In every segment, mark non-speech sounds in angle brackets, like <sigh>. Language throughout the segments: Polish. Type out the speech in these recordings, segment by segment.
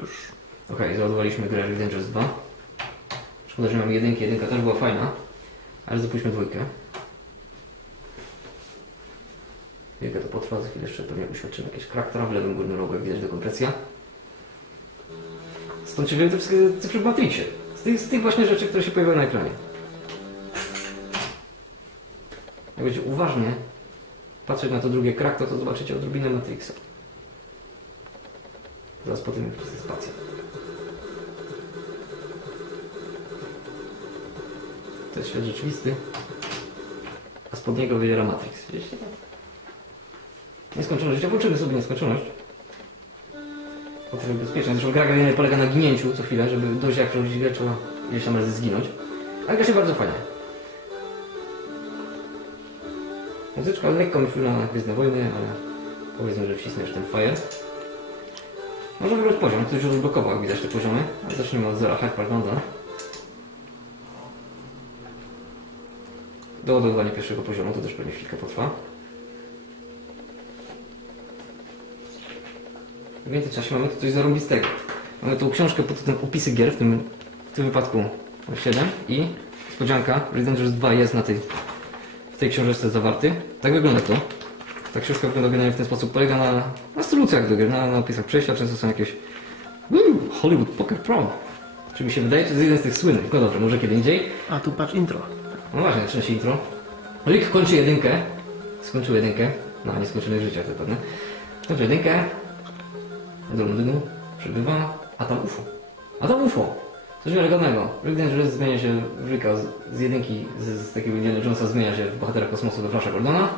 Już. Okej, załadowaliśmy grę Red Dangerous 2. Szkoda, że mamy jedynkę, jedynka też była fajna, ale zapuśćmy dwójkę. Chwilkę to potrwa, za chwilę jeszcze pewnie uświadczymy jakieś kraktra w lewym górnym rogu, jak widać dekompresja. Stąd się wzięły te wszystkie cyfry w Matrixie. Z tych, z tych właśnie rzeczy, które się pojawiają na ekranie. Jak będziecie uważnie patrzeć na to drugie krakto, to zobaczycie odrobinę Matrixa. Zaraz po tym jest spacja. To jest świat rzeczywisty, a spod niego wydziera Matrix. Widzieliście to? Nieskończoność. Włączymy sobie nieskończoność. Po trochę bezpiecznie. Zresztą gra generalnie polega na ginięciu co chwilę, żeby dojść jak możliwie trzeba ileś tam razy zginąć. Ale gra się bardzo fajnie. Muzyczka lekko mi na Gwiezdne Wojny, ale powiedzmy, że wcisnę już ten fire. Można wybrać poziom, ktoś już jak widać te poziomy. Ale zacznijmy od zera, jak wygląda. Doładowanie pierwszego poziomu to też pewnie chwilkę potrwa. W międzyczasie mamy tu coś zarąbistego. Mamy tu książkę pod tytułem Opisy gier, w tym, w tym wypadku 7 i spodzianka, Red Dangerous 2 jest na tej, w tej książeczce zawarty. Tak wygląda to. Ta książka wygląda generalnie w ten sposób. Polega na, na instrukcjach do gier, na, na opisach przejścia. Często są jakieś Uuu, Hollywood Poker Pro. Czy mi się wydaje, to jest jeden z tych słynnych. No dobrze, może kiedy indziej. A tu patrz intro. No właśnie, zaczyna się intro. Rick kończy jedynkę. Skończył jedynkę. No, nie skończymy życia zapewne. Kończy jedynkę. Do Londynu. Przybywa. A tam UFO. A tam UFO. Coś wiarygodnego. Rick Dangerous zmienia się w Ricka z, z jedynki, z, z takiego Indiana Jonesa zmienia się w bohatera kosmosu do Flasha Gordona.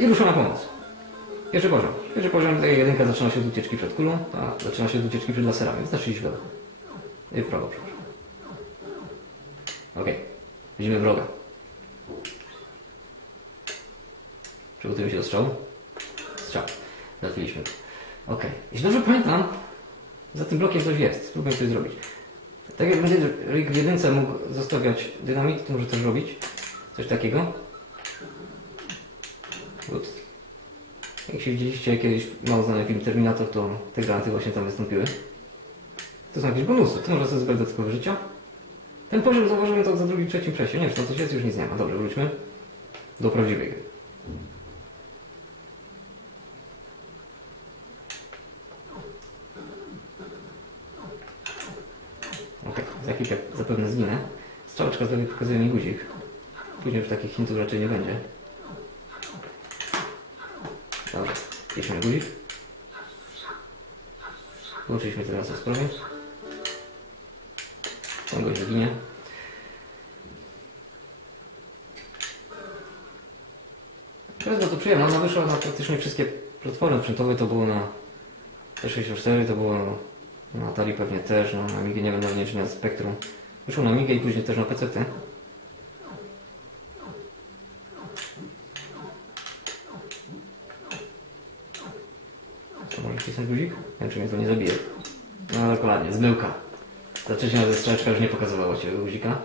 I rusza na pomoc. Pierwszy poziom. Pierwszy poziom, tak jak jedynka zaczyna się od ucieczki przed kulą, a zaczyna się od ucieczki przed laserami. Wystarczy iść w lewo. I w prawo, przepraszam. Okej. Widzimy wroga. Przygotujemy się do strzału. Strzał. Załatwiliśmy. Okej. Jeśli dobrze pamiętam, za tym blokiem coś jest. Spróbuję coś zrobić. Tak jak będzie Rick w jedynce mógł zostawiać dynamit, to może też robić. Coś takiego. Jak się widzieliście kiedyś mało znany film Terminator, to te granaty właśnie tam wystąpiły. To są jakieś bonusy. To można sobie zebrać dodatkowe życia. Ten poziom zauważyłem to za drugim, trzecim przejściu. Nie wiem, czy to coś jest, już nic nie ma. Dobrze, wróćmy do prawdziwej gry. Okej, za chwilę zapewne zginę. Strzałeczka z pokazuje mi guzik. Później już takich hintów raczej nie będzie. Dobra, jeśli guzik. Włączyliśmy teraz sprawy. On go ginie. To jest bardzo przyjemne. Ona wyszła na praktycznie wszystkie platformy sprzętowe. To było na T64, to było na Atari pewnie też, no, na Amigę nie wiem na Spectrum. Wyszło na Amigę i później też na PC. -ty. To może wcisnąć guzik? Nie wiem, czy mnie to nie zabije. No dokładnie, zmyłka. Ta trzecia ze strzałeczka już nie pokazywała się guzika.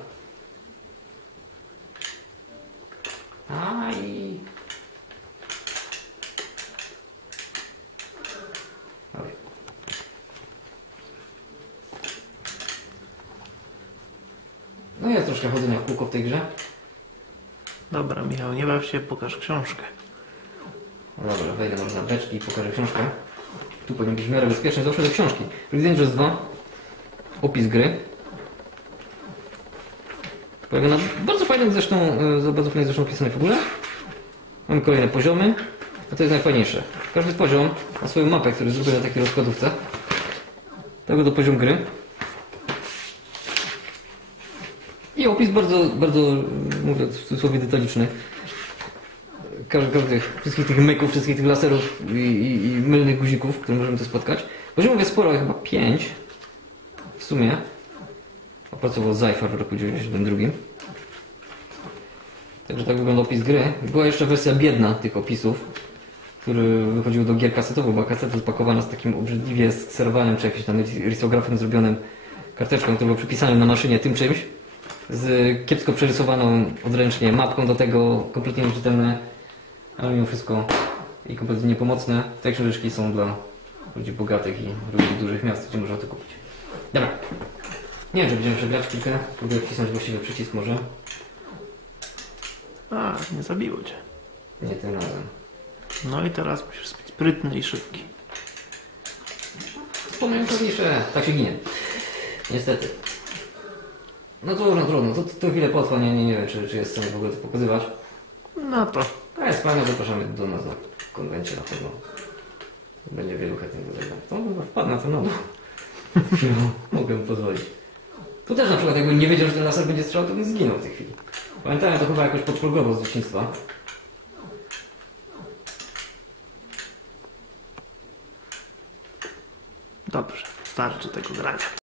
Aj. Oj. No jest troszkę chodzenia w kółko w tej grze. Dobra, Michał, nie baw się, pokaż książkę. No dobra, wejdę może na beczki i pokażę książkę. Tu powinien być w miarę bezpieczny. Zawsze do książki. Red Dangerous 2. Opis gry. Polega na bardzo fajnym zresztą, e, bardzo fajnie zresztą opisanej fabule. Mamy kolejne poziomy. A to jest najfajniejsze. Każdy poziom ma swoją mapę, którą zrobię na takiej rozkładówce. Tego do poziom gry. I opis bardzo, bardzo, mówię w cudzysłowie detaliczny wszystkich tych myków, wszystkich tych laserów i, i, i mylnych guzików, które możemy tu spotkać. Poziomów jest sporo, chyba 5 w sumie. Opracował Zypher w roku 92. Także tak wygląda opis gry. Była jeszcze wersja biedna tych opisów, który wychodził do gier kasetowych, była kaseta spakowana z takim obrzydliwie skserowanym, czy jakimś tam risografem zrobionym karteczką, który był przypisany na maszynie tym czymś, z kiepsko przerysowaną odręcznie mapką do tego, kompletnie nieczytelne ale mimo wszystko i kompletnie niepomocne. Te książeczki są dla ludzi bogatych i ludzi dużych miast, gdzie można to kupić. Dobra. Nie wiem, czy będziemy przegrać kilkę. Próbuję wcisnąć właściwy przycisk może. A, nie zabiło cię. Nie tym razem. No i teraz musisz być sprytny i szybki. Wspomniałem trudniejsze. Tak się ginie. Niestety. No trudno, trudno. To, to chwilę potrwa. Nie, nie, nie wiem, czy, czy jest sens w ogóle to pokazywać. No to A jest fajnie, zapraszamy do nas na konwencie na pewno. Będzie wielu chętnych tego. To chyba wpadł na dół. No, <laughs> mogę mu pozwolić. Tu też na przykład jakbym nie wiedział, że ten laser będzie strzelał, to bym zginął w tej chwili. Pamiętałem to chyba jakoś podprogowo z dzieciństwa. dobrze. Starczy tego grania.